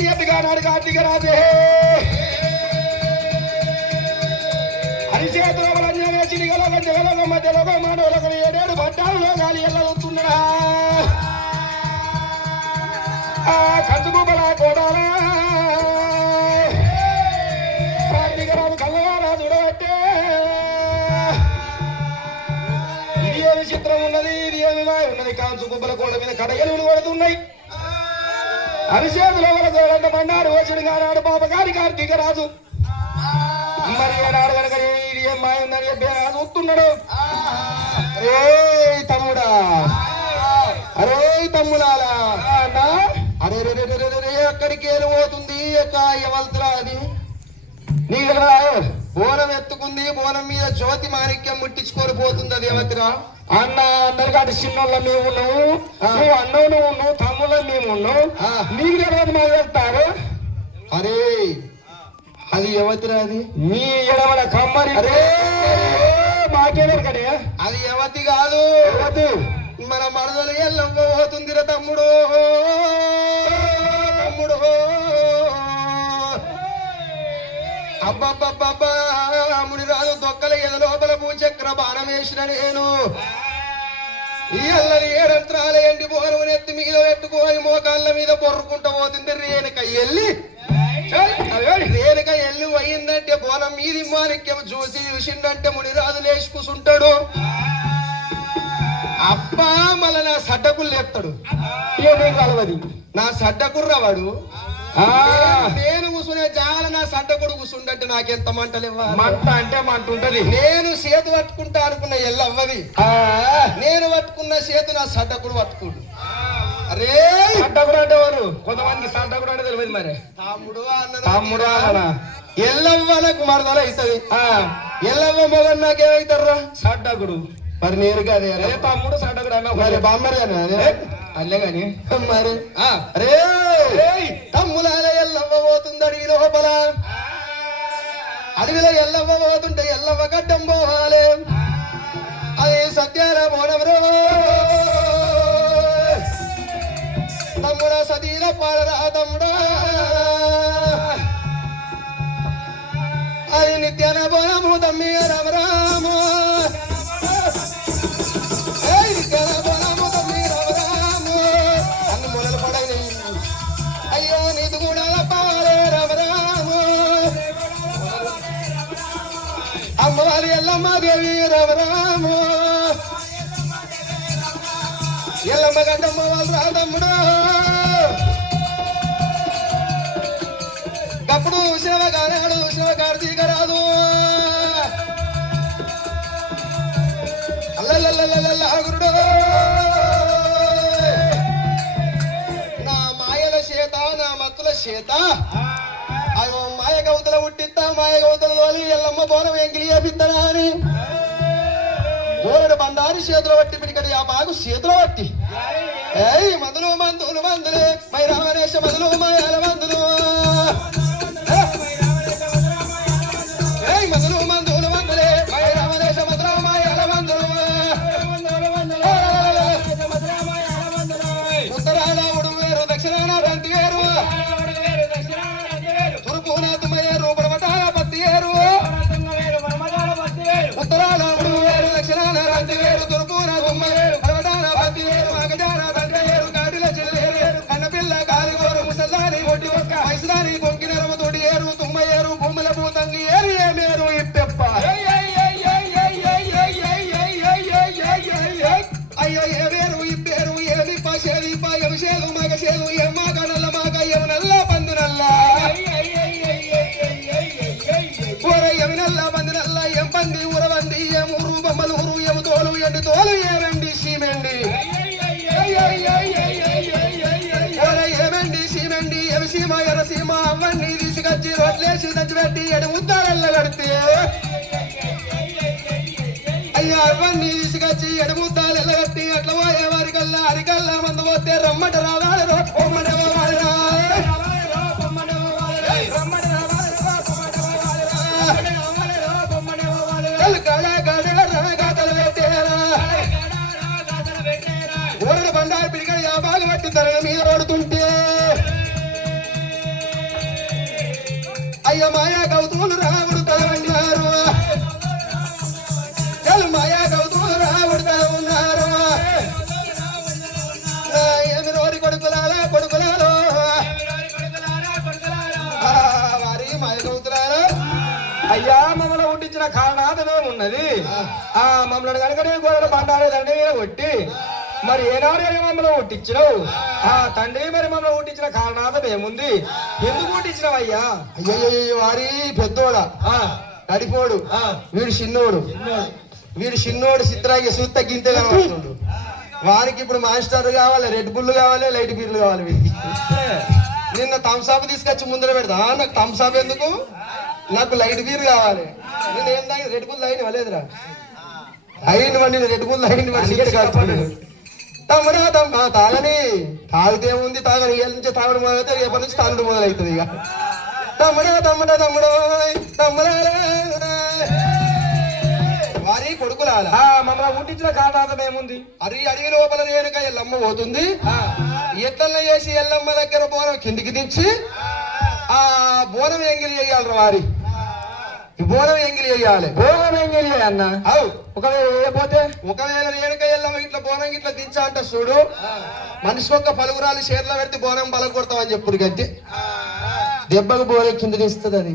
అని ఎత్తుగా నాడు కార్తీక రాజే హరిచేతుల చిరిగల మధ్యలో మానవులకు 7 పట్టాలలో గాలి ఎల్లవుతున్నాడా కంచుకుబలా కోడాలా కార్తీక రాజు కల్లవారాజుడు అంటే ఇది ఏమి చిత్రం ఉన్నది, ఇది ఏమి ఉన్నది. కాంచు గుబ్బల కోడ మీద కడగలు కొడుతున్నాయి. అరిచేతుల వలస పన్నాడు వచ్చుడు కానాడు పాపగారి కార్తీక రాజు. మరి ఏనాడు కనుక ఇది ఏం మాయిందని చెప్పి చూస్తున్నాడు. అరే తమ్ముడా, అరే తమ్ములాలా, అరే ఎక్కడికి వెళ్ళిపోతుంది ఎవల్తురా అది నీకు బోనం ఎత్తుకుంది, బోనం మీద జ్యోతి మాణిక్యం ముట్టించుకొని పోతుంది. అది ఎవతిరా అన్న అందరికంటే చిన్నోళ్ళ మేము ఉన్నావు, నువ్వు అన్నవు నువ్వు ఉన్నావు, తమ్ముళ్ళ మేము ఉన్నావు, నీకు తెలియదు మాకు వెళ్తారు. అరే అది ఎవతిరా అది మీ ఎడవల కమ్మరి. అరే మాకేవారు కడే అది ఎవతి కాదు, మన మరదలు ఎల్లమ్మ పోతుందిరా తమ్ముడు. తమ్ముడు అబ్బబ్బబ్బబ్బా అమ్ముడి రాజు దొక్కల ఎద లోపల భూచక్ర బాణం వేసిన నేను ఈ అల్లని ఏడంత్రాల ఎండి బోరం ఎత్తి మీద పెట్టుకోని మోకాళ్ళ మీద బొర్రుకుంటూ పోతుంది. రేణుక ఎల్లి అయిందంటే బోనం మీది మాణిక్యం చూసిందంటే మునిరాజు లేచి కూసుంటాడు. అబ్బా మళ్ళా నా సడ్డకుళ్ళు ఎత్తాడు. కలవది నా సడ్డకుర్రవాడు. నేను కూర్చునే జాల నా సడ్డకుడు కూర్చుంటే నాకెంత మంటలేవా. మంట అంటే మంట ఉంటది. నేను చేతు పట్టుకుంటా అనుకున్న ఎల్లవ్వది, నేను పట్టుకున్న చేతు నా సడ్డకుడు పట్టుకుంటు. అరే సడ్డకుడు అంటే వారు కొంతమందికి సడ్డకుడు అంటే తెలియదు. మరి తమ్ముడు తమ్ముడు ఎల్లవ్వలకు మరదలు అవుతుంది. ఎల్లవ్వ మొగన్ నాకేమవుతారా సడ్డకుడు. మరి నేను కాదే తమ్ముడు సడ్డకుడు అన్న మరి బామ్మరి అల్లే గాని మరి అరే తమ్ములాల ఎల్లవ్వ పోతుంది అడవి లోపల. అడవిలో ఎల్లవ్వ పోతుంటే ఎల్లవ్వ గడ్డం పోవాలి. అది సత్యాల పోనవరో తమ్ముడా సతీల పాడరా తమ్ముడా. అది నిత్యాన పోనము తమ్మి రామరామ. నిత్యాన పోనము తమ్మి రామరామ. అన్ని మొదలు పడైన అయ్యో నీది కూడా పాలే రామరామ. అమ్మవారి ఎల్లమ్మ దేవి రామరామ. ఎల్లమ్మ గడ్డమ్మ వాళ్ళు రా తమ్ముడు. అప్పుడు శివగానాడు శివ కార్తీక రాదు. అల్లగురుడు నా మాయల చేత నా మత్తుల చేత అదో మాయ గౌతల ఉట్టిస్తా మాయ గౌతల తోలి ఎల్లమ్మ బోనం ఎంగిలి చేపిస్తానా అని బోరడు బండారి చేతులు పట్టి పిడికడి ఆ బాగు చేతులు పట్టి ఏయ్ మందులు మందులు మందులే మై రామనేశ మందులు మాయాల మందులు. మందులు మందులు మందులే మై రామనేశ మందులు మాయాల మందులు. ఉత్తరారాముడు వేరు దక్షిణాన బంతి వేరు తూర్పున తుమ్మయ్యేరు పడమటాల పత్తి వేరు. ఉత్తరారాముడు వేరు దక్షిణాన బంతి వేరు తూర్పున తుమ్మయ్యేరు పడమటాల పత్తి వేరు. మగజాన దండ వేరు కాటిల చెల్లేరు కన్నపిల్ల కాలిగోరు ముసల్దాని ఒడ్డి ఒక్క వయసుదాని పొంకిన రమతోటి ఏరు తుమ్మయ్యేరు భూముల భూతంగి ఏరు ఏమేరు ఇప్పెప్ప. అయ్యో ఏవేరు ఇప్పేరు ఏది పాసేది పాయలు మగసేదు ఏమాక నల్ల మాక ఎవనల్ల పందు నల్ల ఊర ఎవి నల్ల పంది నల్ల ఎం పంది ఊరవండి ఏమూరు బొమ్మలు ఊరు ఎము తోలు ఎండి తోలు ఏమండి సీమెండి. ఏమండి సీమెండి ఎవి సీమ ఎర్రసీమ అవన్నీ తీసుకొచ్చి రోడ్లేసి దంచిపెట్టి ఎడి ముద్దారెల్ల కడితే అయ్యా అవన్నీ తీసుకొచ్చి ఎడి ముద్దాలు ఎల్లగట్టి అట్లా పోయే వారికల్లా అరికల్లా మందు పోతే రమ్మట రావాలి పెట్టేరా. 1 బండారు పిడికలు బాగా పట్టి తన మీద పడుతుంటే మాయా కౌతులు రావుడుతా ఉన్నారు మాయా కౌతులు రావుడుతా ఉన్నారు ఏమి రోరి కొడుకులారా కొడుకులారో వారి మాయ కౌతులారా అయ్యా మమ్మల్ని పుట్టించిన కారణాతమే ఉన్నది మమ్మల్ని కనుక నేను గోడలు పండాలేదండి కొట్టి మరి ఏనాడు మమ్మల్ని పుట్టించినావు తండ్రి మరి మమ్మల్ని పుట్టించిన కారణాతం ఏముంది ఎందుకు పుట్టించినవయ్యా అయ్యో వారి పెద్దోడా నడిపోడు వీడు చిన్నోడు చిత్రాకి సూత్ తగ్గింతే కనబడుతుండు వారికి ఇప్పుడు మాస్టర్ కావాలి రెడ్ బుల్ కావాలి లైట్ బీర్లు కావాలి వీరికి నిన్న థమ్సాప్ తీసుకొచ్చి ముందర పెడతా నాకు థమ్సాప్ ఎందుకు నాకు లైట్ బీర్ కావాలి నేను ఏం తాగి రెడ్ బుల్ తాగిన వలేదురా అయిన వండి రెడ్ బుల్ తాగిన తమ్ముడా తాగని తాగితే ఉంది తాగని ఇళ్ళ నుంచి తాగడం మొదలైతే రేపటి నుంచి తాగడం మొదలవుతుంది ఇక తమ్ముడు వారి కొడుకులాల మమ్మల్ని పుట్టించిన కారణార్థం ఏముంది అడిగి లోపల రేణుక ఎల్లమ్మ పోతుంది ఎట్లన్న చేసి ఎల్లమ్మ దగ్గర బోనం కిందికి దించి బోనం ఎంగిలి చేయాలి వారి బోనం ఎంగిలి చేయాలి బోనం ఎంగిలి అన్న ఒకవేళ రేణుక ఎల్లమ్మ ఇట్లా బోనం ఇట్లా దించా అంట చూడు మనిషి ఒక్క పలుగురాలు చేతిలో పెడితే బోనం బలం కొడతామని చెప్పుడు గట్టి దెబ్బకు బోనం కింద దిస్తుంది అది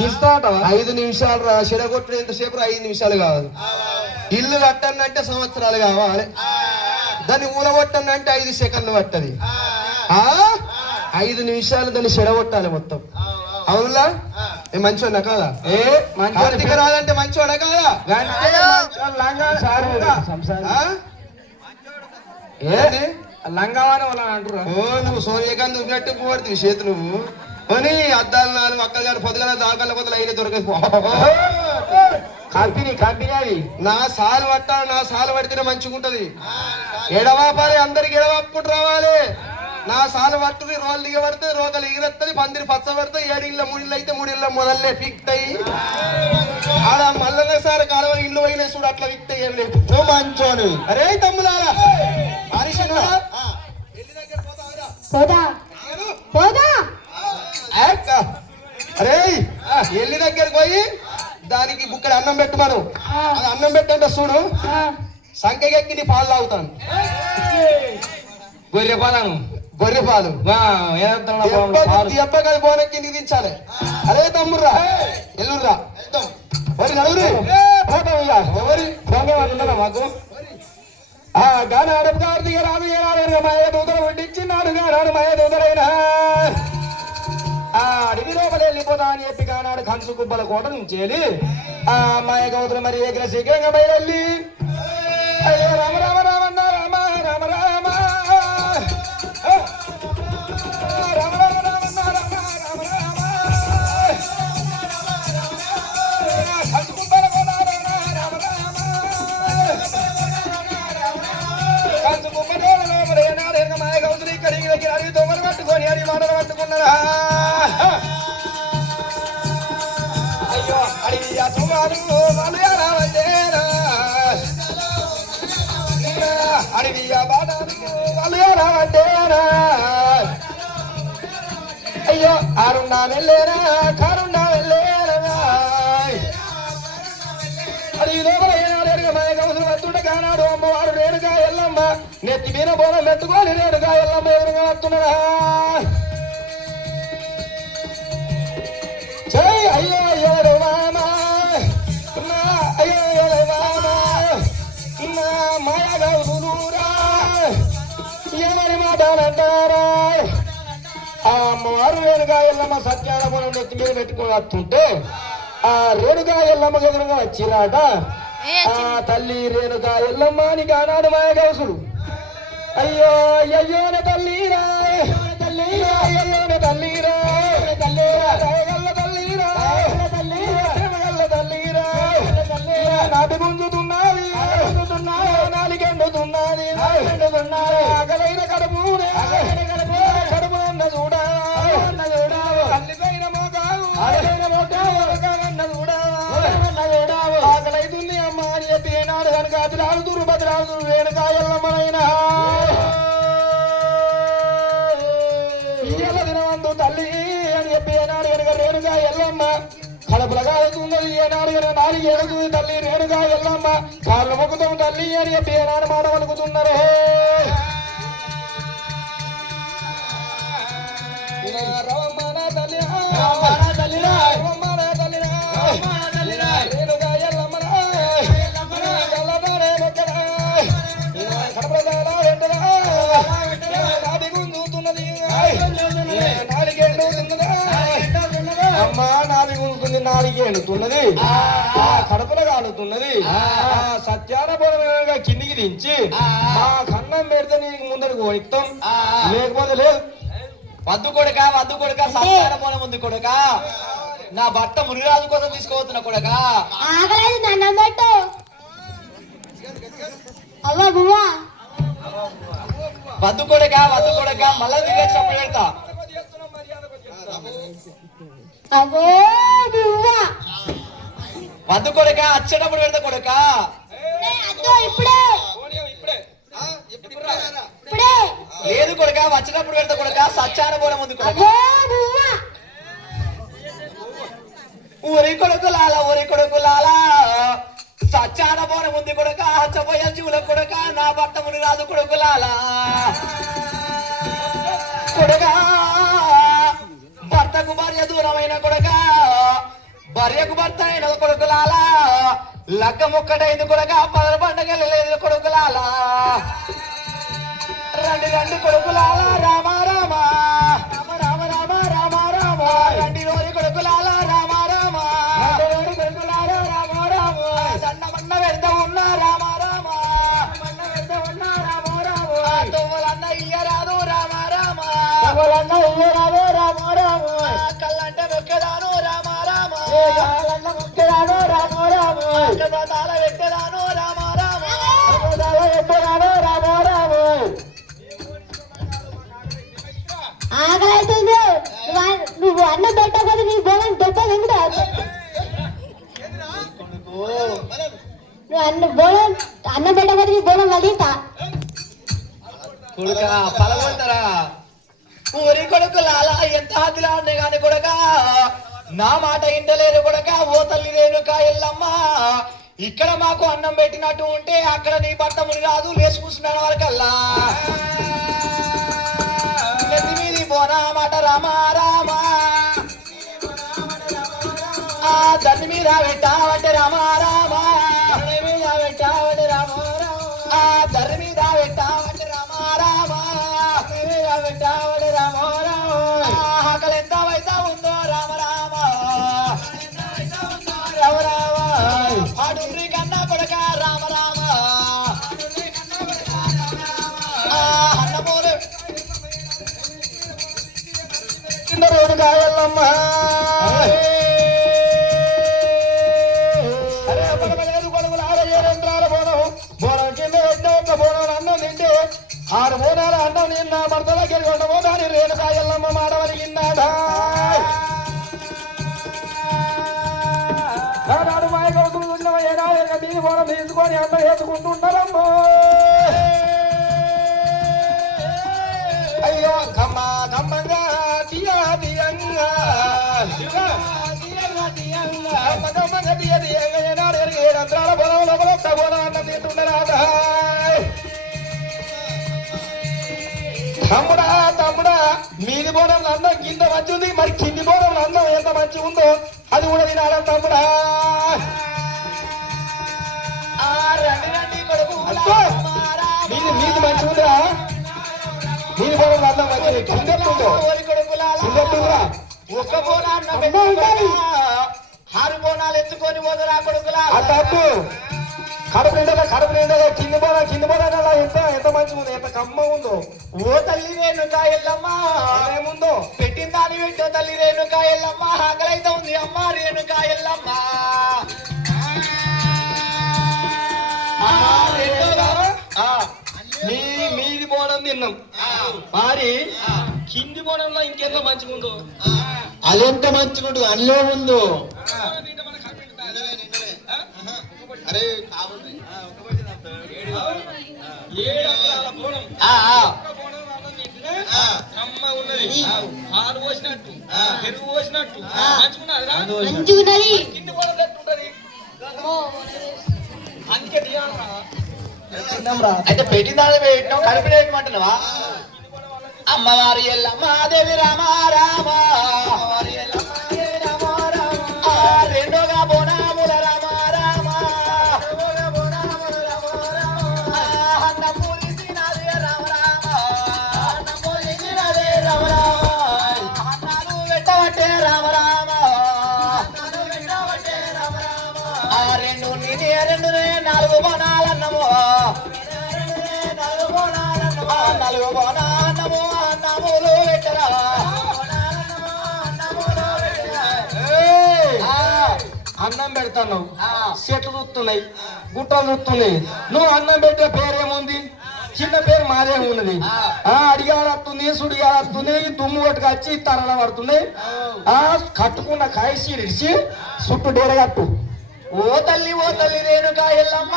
దిస్తా 5 నిమిషాలు రా చెడగొట్టు ఎంతసేపు 5 నిమిషాలు కావాలి ఇల్లు కట్టనంటే సంవత్సరాలు కావాలి దాన్ని ఊలగొట్టనంటే 5 సెకండ్లు పట్టది 5 నిమిషాలు దాన్ని చెడగొట్టాలి మొత్తం అవునులా మంచోడా కాదా మంచి రాదంటే మంచోడా కాదా ఏది లంగావాని వాళ్ళ అంటురా నువ్వు సోనియాకాంత్ ఉన్నట్టు పోడుతుంది చేతి నువ్వు అని అద్దాలు 4 అక్కలు గారు పొద్దుగా దాకల పొద్దులు అయిన దొరకదు కంపెనీ అది నా సాలు పడితేనే మంచిగా ఉంటది ఎడవాపాలి అందరికి ఎడవాపుకుంటూ రావాలి నా సాలు పడుతుంది రోళ్ళు దిగ పడుతుంది రోగలు ఎగిరెత్తది పందిరి పచ్చ పడుతుంది 7 ఇళ్ళ 3 ఇళ్ళు అయితే 3 ఇళ్ళ మొదలే పిక్తాయి ఆడ మల్లన్న సార్ కాలువ ఇల్లు పోయినా చూడు అట్లా విక్తాయి ఏం లేదు మంచోను అరే తమ్ములారా అరే ఎల్లి దగ్గరకు పోయి దానికి బుక్కడి అన్నం పెట్టమను అది అన్నం పెట్టంటే చూడు సంఖ్యకెక్కి నీ పాలు తాగుతాను గొర్రె పాలు ఎబ్బ కాదు బోన కిందికి దించాలి అదే తమ్ముర్రా ఎల్లుర్రా మరి నలుగురు ఎవరి మాకు గానాడు కార్తీక రాదు ఏనాడు మయ దూతలు వడ్డించినాడు గానాడు మయ దూతలైనా అడిగి లోపల వెళ్ళిపోతా అని చెప్పి గానాడు కంచు కుబ్బల కోట నుంచి వెళ్ళి మాయ గౌతులు మరి ఏకల శీఘ్రంగా బయలుల్లి అయ్యో రామ రామ రామన్న రామ రామ రామ రామ రామ రామన్న రామ రామ రామ కంచు కుబ్బల కోట రామ రామ కంచు కుబ్బల లోపల ఏనాడు మాయ గౌతులు ఇక్కడికి దగ్గర అడిగి దొంగలు పట్టుకొని అడిగి మాటలు పట్టుకున్నారా అయ్యో ఆరుండా వెళ్ళేరా కారుండా వెళ్ళేరా అది లోపల ఏనాడు మాయ గౌసులు వస్తుంటే కానాడు అమ్మవాడు రేణుగా ఎల్లమ్మ నెత్తి మీద బోనం పెట్టుకోని రేణుగా ఎల్లమ్మ ఎదురుగా వస్తున్నారా జై అయ్యో అయ్యాడు మామా అయ్యో మామా మాయా గౌసులురా ఎవరి మాటలంటారా అమ్మవారు రేణుగా ఎల్లమ్మ సత్యాన బోనం నెత్తి మీద పెట్టుకుని వస్తుంటే రేణుగా ఎల్లమ్మ ఎదురుగా వచ్చిరాట తల్లి రేణుగా ఎల్లమ్మ అని కానాడు మాయ గౌసుడు అయ్యో అయ్యోన తల్లిరా అయ్యోన తల్లిరా నాటి గుంజుతున్నది నాలుగెండుతున్నది ఆకలైన కడుపు కడుపున్న చూడా తల్లికైన మోకావు ఆకలైతుంది అమ్మ అని చెప్పి ఏనాడు కనుక బదిలాడుతురు రేణుకా ఎల్లమ్మనైనా ఇయ్యల దినవంతు తల్లి అని చెప్పి ఏనాడు కనుక రేణుగా ఎల్లమ్మ కడుపుల కాలుతున్నది ఏనాడు నాలుగు ఏడుగు తల్లి రేణుగా ఎల్లమ్మ కాళ్ళు మొక్కుతాం తల్లి అని చెప్పి ఏనాడు మాట పలుకుతున్నారు అమ్మా నాది గుంటుంది నాలుగే ఎడుతున్నది కడుపులో కాలుతున్నది సత్యానపురంగా కిందికి దించి ఆ కన్నం పెడితే నీకు ముందరకు పోయిస్తాం లేకపోతే లేదు వద్దు కొడుక సత్యానపురం ఉంది కొడుక నా భర్త మునిరాజు కోసం తీసుకోవచ్చున్న కొడుక ఆగలేదు నన్ను పెట్టు అవ్వ బువ్వా వద్దు కొడుక మళ్ళా దిగేటప్పుడు పెడతా అవో బువ్వా వద్దు కొడుక వచ్చేటప్పుడు పెడతా కొడుక ఇప్పుడే లేదు కొడుక వచ్చినప్పుడు పెడతా కొడుక సత్యానపురం ఉంది కొడుక ఊరి కొడుకులాల సత్యానపురం ఉంది కొడుక హచ్చపోయే జీవుల కొడుక నా భర్త మునిరాజు కొడుకులాల కొడుక భర్తకు భార్య దూరమైన కొడుక భార్యకు భర్త అయిన కొడుకులాల లగ్గం ఒక్కటైంది కొడుక పదర పండుగ లేదు కొడుకులాల రండి కొడుకులాల రామ రామ రామ రామ రామ రామ రండి రోరి కొడుకులాల రామ రామ కొడుకులాల రామ రామ సన్నమన్న వెళ్త ఉన్నా రామ రామ తొవ్వలన్న ఇయ్యరాదు రామ రామ కళ్ళంటే మొక్కేదాను రామ రామ తాళ పెట్టేదాను రామ రామ ఆకలైతుంది నువ్వు అన్నం పెట్టకపోతే నీ బోనం దెబ్బలు ఎందుకు నువ్వు అన్నం పెట్టకపోతే నీ బోనం వదిలితా కొడుక పలగొడతారా ఊరి కొడుకు లాలా ఎంత ఆదిలా ఉండే గాని కొడుక నా మాట ఇంటలేరు కొడుక ఓ తల్లి రేణుక ఎల్లమ్మ ఇక్కడ మాకు అన్నం పెట్టినట్టు ఉంటే అక్కడ నీ భర్త మునిరాజు లేచి కూర్చున్నాడు వరకల్లా మీది పోనా మాట రామ రామ దాని మీద పెట్టావంటే రామ రామ మీద పెట్టావంటే రామ ధర మీద పెట్టావంటే రామ రామ మీద పెట్టావంటే రామ రామ ఆకలి ఎంత వైతా ఉందో రామ రామ రామ రామ ఆడుండ్రి కన్నా కొడక రామ రామ అన్నమూలు రోడ్డు కావాలమ్మ ఆరు మూడాల అన్నం నిన్న భర్తలకి రెండు మూడాలి రేణుకా ఎల్లమ్మ మాడవలిగిందాడా నాడు మాయ కొడుకులు ఉన్న ఏడాది దీని పోవడం తీసుకొని అన్నం వేసుకుంటుంటారమ్మో అయ్యో కమ్మంగా తీయంగా ఏనాడు ఎరిగి ఏడంత్రాల పొలం లోపల తగోన అన్నం తింటుండరాదా తమ్ముడా మీది బోనంలో అందం కింద మంచి ఉంది మరి కింది బోనంలో అందం ఎంత మంచి ఉందో అది కూడా తినాలా తమ్ముడా మీది మంచి ఉందా మీది బోనంలో అందం మంచిది కిందెట్టుందో కిందెట్టుందా ఒక్క బోనాన్న ఆరు బోనాలు ఎత్తుకొని పోదురా కొడుకులా తప్పు కడుపు నిండగా కింది బోన ఎంత మంచిగా ఉందో ఎంత కమ్మ ఉందో ఓ తల్లి రేణుక ఎల్లమ్మ ఏముందో పెట్టిన దాని పెట్టో తల్లి రేణుక ఎల్లమ్మ ఆకలైతే ఉంది అమ్మ రేణుక ఎల్లమ్మ మీది బోనం తిన్నాం మరి కింది బోనంలో ఇంకెంత మంచిగా ఉందో అదెంత మంచిగా ఉంటుంది అల్లే ఉందో అరే ఉన్నది పాలు పోసినట్టు పెరుగు పోసినట్టు మంచుకున్నదిరా మంచిగున్నది కింది పొలం ఎట్టుంటది అందుకే అయితే పెట్టిందాన్ని పెట్టినావు కలిపి వేయమంటున్నావా అమ్మవారి ఎల్లమ్మ దేవి రామ రామ రెండోగా బోనాముల రామ రామ అన్నము ఇచ్చినది రామ రామ అన్నాలు పెట్టబట్టే రామ రామ రెండు నిన్నే రెండునే నాలుగు బోనాలన్నము నాలుగు బోనాన్నము అన్నములు పెట్టరా అన్నం పెడతాను చెట్లు చూస్తున్నాయి గుట్టలు చూస్తున్నాయి నువ్వు అన్నం పెట్టే పేరేముంది చిన్న పేరు మాదే ఉన్నది అడిగాడత్తుంది సుడిగాడత్తుంది దుమ్ము కొట్టుకొచ్చి తరల పడుతున్నాయి కట్టుకున్న కాయసి ఇడిచి చుట్టూ డేరగట్టు ఓ తల్లి రేణుకా ఎల్లమ్మ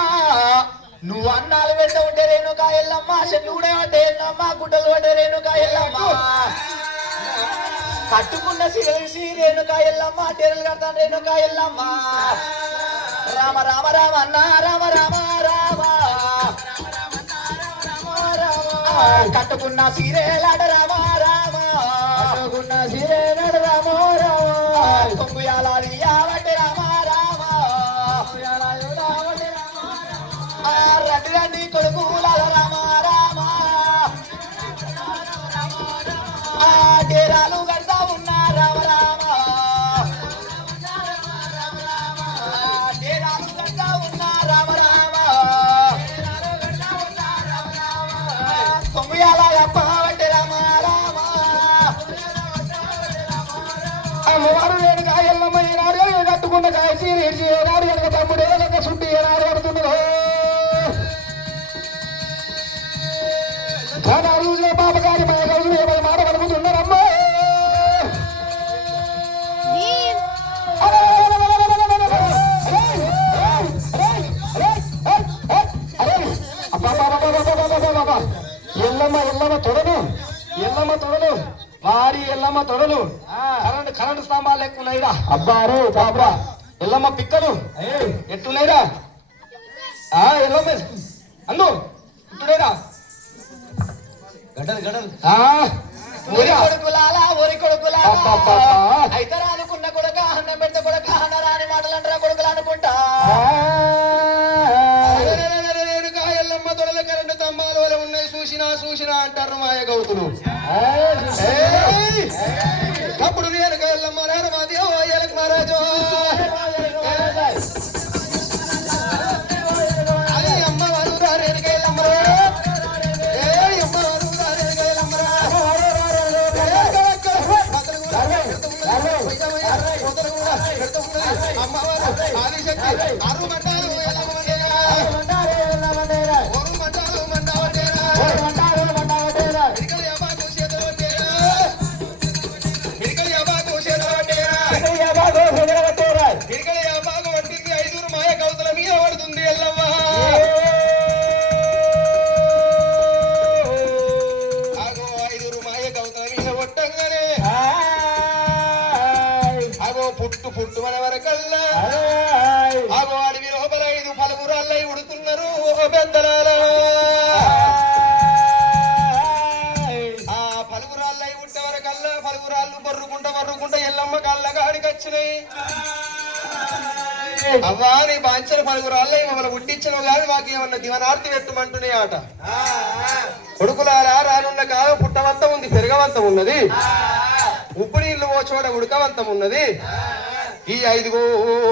నువ్వు అన్నాలు పెట్ట ఉంటే రేణుకా ఎల్లమ్మ చెట్లు కూడా ఉంటే ఎల్లమ్మ గుడ్డలు పట్టే రేణుకా ఎల్లమ్మ కట్టుకున్న సిగలిసి రేణుకా ఎల్లమ్మ తెరలు కడతాను రేణుకా ఎల్లమ్మ రామ రామ రామ అన్న రామ రామ రామ కట్టుకున్న సీరేలాడ రామ రామ కట్టుకున్న సీరేలాడ రామ రామ కొంగుయాలాది యావటి రామ రామ రండి రండి కొడుకులాల రామ రామ డేరాలు కడతా ఉన్నా రామ రామ డేరాలు కడతా ఉన్నా రామ రామ కొమ్మియాల అప్ప వంటి రామ రామ అమ్మవారు నేను కాయల్లమ్మ ఈనాడు కట్టుకున్న కాయసి ఏడ్చి ఏనాడు కనుక తమ్ముడు కనుక చుట్టూ ఏనాడు కడుతున్నదో రోజులే బాబ గారి మా రోజులు ఏమైనా మాట కలుగుతున్నారమ్మా ఎల్లమ్మ తొడలు వారి ఎల్లమ్మ తొడలు కరెంటు స్తంభాలు ఎక్కున్నాయిరా అబ్బారు బాబా ఎల్లమ్మ పిక్కలు ఎట్టున్నాయిరా ఎల్లమ్మ అన్ను ఇట్టునేరా ఒరి కొడుకులాలా అయితే అనుకున్న కొడుక అన్నం పెడితే కొడుక అన్నరాని మాటలు అంటారా కొడుకులు అనుకుంటా ఎల్లమ్మ తొడల కరెంటు స్తంభాలు వల్ల ఉన్నాయి చూసినా అంటారు మాయ గౌతులు అప్పుడు నేను ఎల్లమ్మ నాడు మా దేవ ఎలక్ మహారాజు అమ్మవారు రేణుక ఎల్లమ్మ అమ్మవారు ఆదిశక్తి అరు మంటాలు ఐదుగురు మాయ కౌతుల మీద పడుతుంది ఎల్లమ్మ ఆగో ఐదుగురు మాయ కౌతుల మీద కొట్టంగానే ఆగో పుట్టు మన వరకల్లా ఆగో అడవి లోపల 5 పలుగురాళ్ళై ఉడుతున్నారు పెద్దలాల ఆ పలుగురాళ్ళై ఉంటే వరకల్లా పలుగురాళ్ళు బర్రుకుంట ఎల్లమ్మ కళ్ళ కాడికి వచ్చినాయి అవ్వా నీ బాంచల పలుగురాళ్ళై మమ్మల్ని ఉట్టించను కానీ మాకు ఏమన్నా దివనార్తి పెట్టమంటున్నాయి ఆట కొడుకులారా రానున్న కాలం పుట్టవంతం ఉంది పెరగవంతం ఉన్నది ఉప్పు నీళ్లు చోట ఉడకవంతం ఉన్నది ఈ 5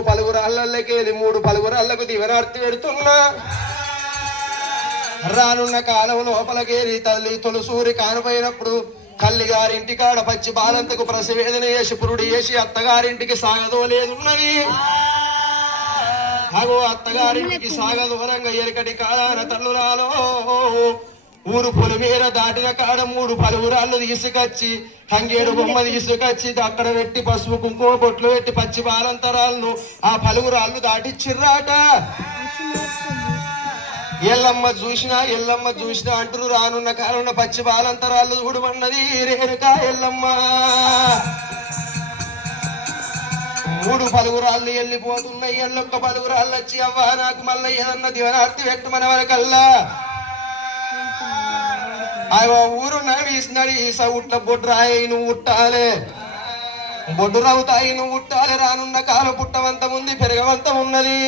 పలుగురాళ్ళకెళ్ళి 3 పలుగురాళ్లకు దివనార్తి పెడుతున్నా రానున్న కాలం లోపలికేరి తల్లి తొలసూరి కానుపోయినప్పుడు తల్లి గారింటి కాడ పచ్చి బాలంతకు ప్రసవేదన చేసి పురుడు చేసి అత్తగారింటికి సాగదోలేదున్నది అగో అత్తగారింటికి సాగదూరంగా ఎరకటి కాలాన తల్లురాలో ఊరు పొలిమేర దాటిన కాడ 3 పలుగురాళ్ళు తీసుకొచ్చి హంగేడు బొమ్మ తీసుకొచ్చి అక్కడ పెట్టి పసుపు కుంకుమ బొట్లు పెట్టి పచ్చి బాలంతరాలను ఆ పలుగురాళ్ళు దాటిచ్చిర్రాట ఎల్లమ్మ చూసినా అంటారు రానున్న కాలంలో పచ్చి బాలంతరాలు చూడమన్నది రేణుకా ఎల్లమ్మ. 3 పలుగురాళ్ళు వెళ్ళిపోతున్నాయి. ఎల్లొక్క పలుగురాళ్ళు వచ్చి అవ్వ నాకు మళ్ళీ ఏదన్నా దివనార్తి పెట్టమని వరకల్లా ఊరు నడి సౌట్ల బొడ్రాయి నువ్వు ఉట్టాలే, బొడ్డు రవుతాయి నువ్వు ఉట్టాలి. రానున్న కాలం పుట్టవంత ఉంది పెరగవంత ఉన్నది.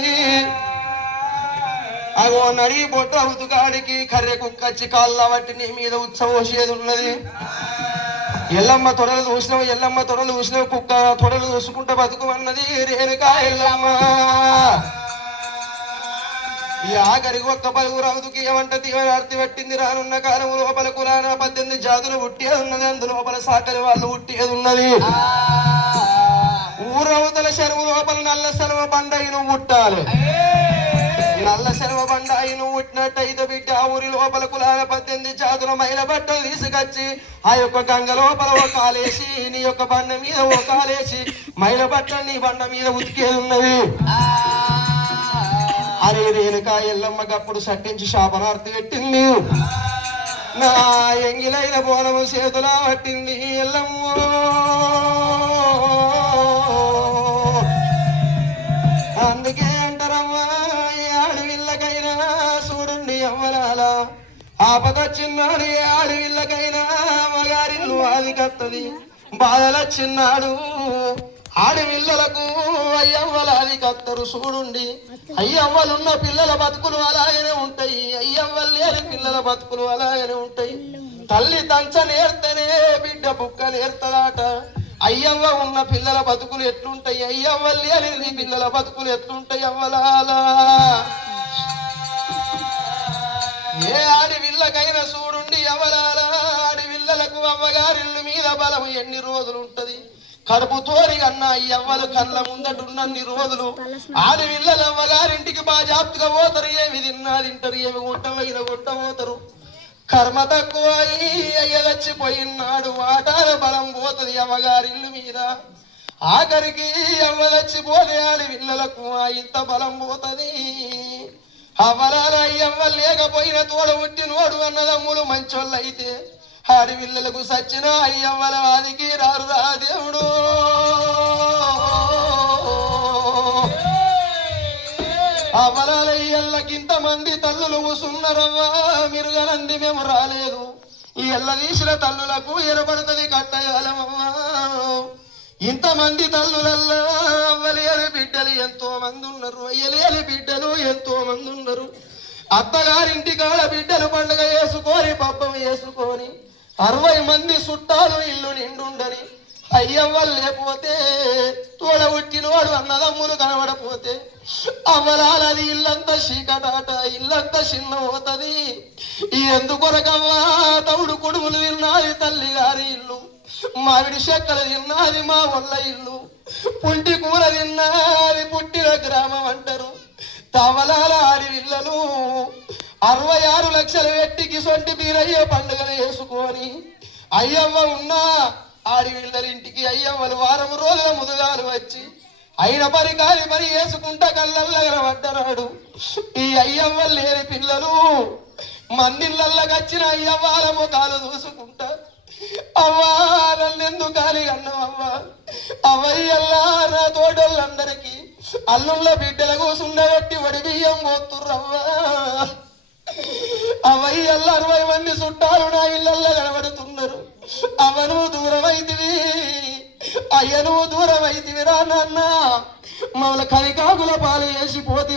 అగో నడి బొడ్డు అవుతు కాడికి కర్రె కుక్కచ్చి కాళ్ళ బట్టి నీ మీద ఉత్సవోసేది ఉన్నది. ఎల్లమ్మ తొడలు చూసినావు కుక్క తొడలు చూసుకుంటా బతుకుమన్నది రేణుకా ఎల్లమ్మ. ఈ ఆఖరికి ఒక్క పలుగురు అవుతుకి ఏమంట తీవ్రార్తి పట్టింది. రానున్న కాలం లోపల కులాన 18 జాతులు పుట్టేది ఉన్నది. అందులోపల సాకలి వాళ్ళు పుట్టేది ఉన్నది. ఊరవతల చెరువు లోపల నల్ల సెలవ బండాయి నువ్వు పుట్టాలి. నల్ల సెలవ బండాయి నువ్వు పుట్టినట్టయితే బిడ్డ ఆ ఊరి లోపల కులాన 18 జాతుల మైల బట్టలు తీసుకొచ్చి ఆ యొక్క గంగ లోపల ఓ కాలేసి నీ యొక్క బండ మీద ఓ కాలేసి మైల బట్టలు నీ బండ మీద ఉతికేది ఉన్నది. అరే రేణుకా ఎల్లమ్మకి అప్పుడు సట్టించి శాపనార్తి పెట్టింది. నా ఎంగిలైన బోనము చేతులా పట్టింది ఎల్లమ్మ. అందుకే అంటారమ్మా ఆడవిళ్ళకైనా చూడండి అమ్మలాల ఆపదొచ్చిన్నాడు. ఏ ఆడవిళ్ళకైనా మగారిల్లు ఆది కత్తది. బాధలొచ్చిన్నాడు ఆడవిళ్ళలకు అయ్యవ్వలాది కత్తరు. చూడుండి అయ్యవ్వలున్న పిల్లల బతుకులు అలాగనే ఉంటాయి, అయ్యవ్వలు లేని పిల్లల బతుకులు అలాగనే ఉంటాయి. తల్లి తంచ నేర్తేనే బిడ్డ బుక్క నేర్తదాట. అయ్యవ్వ ఉన్న పిల్లల బతుకులు ఎట్లుంటాయి, అయ్యవ్వలు లేని పిల్లల బతుకులు ఎట్లుంటాయి అవ్వలాలా. ఏ ఆడవిళ్ళకైనా చూడుండి అవ్వలాలా ఆడవిళ్ళలకు అవ్వగారిల్లు మీద బలం ఎన్ని రోజులు ఉంటది. కడుపు తోరి కన్నా అవ్వలు కళ్ళ ముందటున్నన్ని రోజులు ఆడవిళ్ళలు అవ్వగారింటికి బాజాప్తుగా పోతారు. ఏమి తిన్నా తింటారు, ఏమి గుంటమైన గుంట పోతారు. కర్మ తక్కువ అయ్యదచ్చిపోయినాడు వాటాల బలం పోతుంది అవ్వగారిల్లు మీద. ఆఖరికి అవ్వదచ్చిపోతే ఆడవిళ్ళలకు ఇంత బలం పోతుంది. అవ్వలాల అయ్యవ్వలు లేకపోయిన తోడ పుట్టినోడు అన్నదమ్ములు మంచోళ్ళు అయితే ఆడవిళ్ళలకు సచ్చిన అయ్యవ్వల వాదికి రారు రా దేవుడు. అవ్వలాల ఇళ్ళకింతమంది తల్లులు కూసున్నారవ్వా మీరు గనంది మేము రాలేదు. ఈ ఎల్ల తీసిన తల్లులకు ఎరబడుతుంది కట్టయాలమవ్వా. ఇంతమంది తల్లులల్లా అవ్వలేని బిడ్డలు ఎంతో మంది ఉన్నారు, అయ్యలేని బిడ్డలు ఎంతో మంది ఉన్నారు. అత్తగారింటి కాడ బిడ్డలు పండుగ వేసుకొని పబ్బం వేసుకొని 60 మంది చుట్టాలు ఇల్లు నిండుండని అయ్యవ్వలు లేకపోతే తోడ పుట్టినవాడు అన్నదమ్ములు కనబడపోతే అవ్వలాలది ఇల్లంతా చీకటాట, ఇల్లంతా చిన్న పోతుంది. ఎందుకొరకవ్వా తవుడు కొడుకులు తిన్నాది తల్లి గారి ఇల్లు, మామిడి చెక్కలు తిన్నాది మా ఒళ్ళ ఇల్లు, పుంటి కూర తిన్నాది పుట్టిన గ్రామం అంటారు. తవలాల ఆడివిళ్ళను 66 లక్షల వెట్టికి సొంటి బీరయ్య పండుగలు వేసుకొని అయ్యవ్వ ఉన్న ఆడివిళ్ళలింటికి అయ్యవ్వలు వారం రోజుల ముదుగాలు వచ్చి అయిన పని కాని పని వేసుకుంటా కళ్ళల్లో పడ్డరాడు. ఈ అయ్యవ్వలు లేని పిల్లలు మన్నిళ్ళకి వచ్చిన అయ్యవ్వాల ముఖాలు చూసుకుంటా అవ్వా నన్నెందుకు కాని అన్నవవ్వా అవయ్యల్లా నా తోటోళ్ళందరికీ అల్లుళ్ళ బిడ్డల కూసుండబెట్టి వడి బియ్యం పోతుర్రవ్వా. అవయ్యల్ల 60 మంది చుట్టాలు నా ఇళ్ళల్లో కనబడుతున్నారు. అవను దూరం అయితివి అయ్యను దూరం అయితివిరా నాన్న మమ్మల్ని కరికాకుల పాలు వేసి పోతి